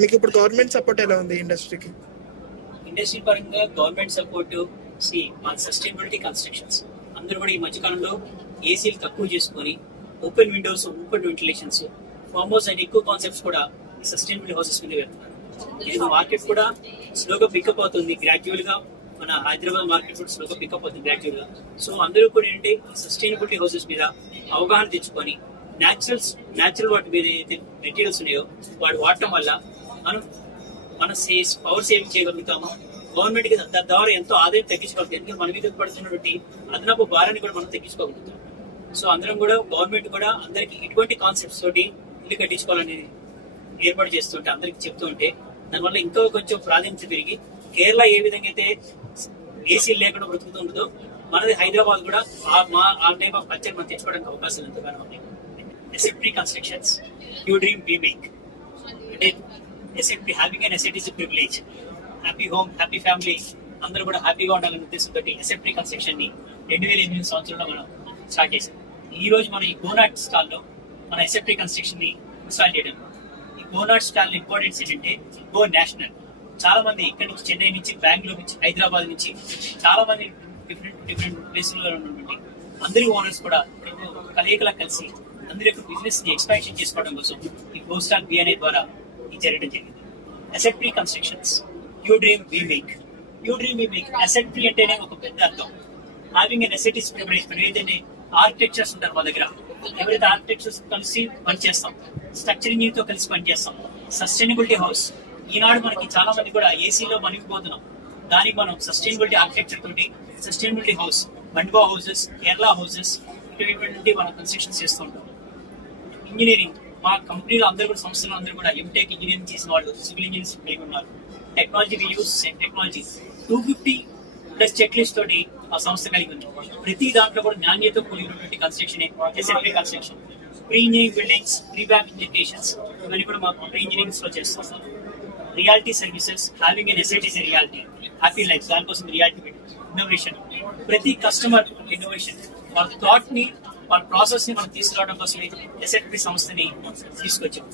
మీకు ఇప్పుడు government support ఎలా ఉంది ఇండస్ట్రీకి? ఇండస్ట్రీ పరంగా గవర్నమెంట్ సపోర్ట్ మన సస్టైనబిలిటీ కన్స్ట్రక్షన్స్ అందరూ కూడా ఈ మధ్యకాలంలో ఏసీలు తక్కువ చేసుకొని open Windows, open ventilations, farm house and ఎక్కువ కాన్సెప్ట్స్ కూడా ఈ సస్టైనబిలిటీ హౌసెస్ మీద వెళ్తున్నారు. ఇది మార్కెట్ కూడా స్లోగా పికప్ అవుతుంది గ్రాడ్యువల్ గా. మన హైదరాబాద్ మార్కెట్ కూడా స్లోగా పికప్ అవుతుంది గ్రాడ్యువల్ గా. సో అందరూ కూడా ఏంటంటే సస్టైనబిలిటీ హౌసెస్ మీద అవగాహన తెచ్చుకొని న్యాచురల్ వాటి మీద ఏదైతే మెటీరియల్స్ ఉన్నాయో వాటి వాడటం వల్ల మనం పవర్ సేవింగ్ చేయగలుగుతాము. గవర్నమెంట్ కి దాని ద్వారా ఎంతో ఆదాయం తగ్గించుకోగలుగుతాం. ఎందుకంటే మన మీద పడుతున్నటువంటి అదనపు భారాన్ని కూడా మనం తగ్గించుకోగలుగుతాం. సో అందరం కూడా గవర్నమెంట్ కూడా అందరికి ఇటువంటి కాన్సెప్ట్స్ తోటి ఇల్లు కట్టించుకోవాలనేది ఏర్పాటు చేస్తుంటే అందరికి చెప్తూ ఉంటే దానివల్ల ఇంకా కొంచెం ప్రాధాన్యత పెరిగి కేరళ ఏ విధంగా అయితే ఏసీలు లేకుండా బ్రతుకుతుంటుందో మనది హైదరాబాద్ కూడా ఆ టైప్ ఆఫ్ కల్చర్ మనం తెచ్చుకోవడానికి అవకాశాలు ఎంతగానో ఉన్నాయి. SFT constructions, you dream we make. అంటే SFT having and SFT is privilege. Happy home, happy family, అందరూ కూడా హ్యాపీగా ఉండాలనే ఉద్దేశంతో ఎస్ఎఫ్టీ కన్స్ట్రక్షన్ ని 2008 సంవత్సరంలో మనం స్టార్ట్ చేశాం. ఈ రోజు మనం ఈ గోనాట్ స్టాల్ లో మన ఎస్ఎఫ్టీ కన్స్ట్రక్షన్ ని ఇన్స్టాల్ చేయడం. ఈ గోనాట్ స్టాల్ ఇంపార్టెన్స్ ఏంటంటే గో నేషనల్. చాలా మంది ఇక్కడ నుంచి, చెన్నై నుంచి, బెంగళూరు నుంచి, హైదరాబాద్ నుంచి చాలా మంది డిఫరెంట్ ప్లేసుల్లో ఉన్నటువంటి అందరి ఓనర్స్ కూడా కలయికలా కలిసి అందరి యొక్క బిజినెస్ ని ఎక్స్పాన్షన్ చేసుకోవడం కోసం ఈ గో స్టాల్ బిఎన్ఐ ద్వారా ఇది జరగడం జరిగింది. Asset free constructions, you dream we make. You dream we make. Asset free అంటేనే ఒక పెద్ద అర్థం. Having an asset is privilege. ఏదైతే ఆర్కిటెక్చర్స్ ఉంటారు మా దగ్గర, ఎవరైతే ఆర్కిటెక్చర్స్ కలిసి పనిచేస్తాం, స్ట్రక్చరింగ్ తో కలిసి పనిచేస్తాం. సస్టైనబిలిటీ హౌస్, ఈనాడు మనకి చాలా మంది కూడా ఏసీలో మనిగిపోతున్నాం. దానికి మనం సస్టైనబిలిటీ ఆర్కిటెక్చర్ తోటి సస్టైనబిలిటీ హౌస్, బండ్వా హౌసెస్, కేరళ హౌసెస్ ఇటువంటి మనం కన్స్ట్రక్షన్ చేస్తూ ఉంటాం. ఇంజనీరింగ్, మా కంపెనీలో అందరూ కూడా, సంస్థలు అందరూ కూడా ఎంటెక్ ఇంజనీరింగ్ చేసిన వాళ్ళు, సివిల్ ఇంజనీర్స్ కలిగి ఉన్నారు. Technology use technology 250+ check list తోటి ఆ సంస్థ కలిగి ఉంది. ప్రతి దాంట్లో కూడా నాణ్యత కూడినటువంటి construction SFT construction. Pre engineering buildings, pre back engineers ఇవన్నీ కూడా మాకు ప్రీ ఇంజనీరింగ్స్ లో చేస్తాం. Reality services, having an asset is reality. Happy life, దానికోసం రియాలిటీ ఇన్నోవేషన్. ప్రతి కస్టమర్ ఇన్నోవేషన్, వాళ్ళ థాట్ ని, వాళ్ళ ప్రాసెస్ ని మనం తీసుకురావడం కోసం ఎస్ఎఫ్టీ సంస్థని తీసుకొచ్చాం.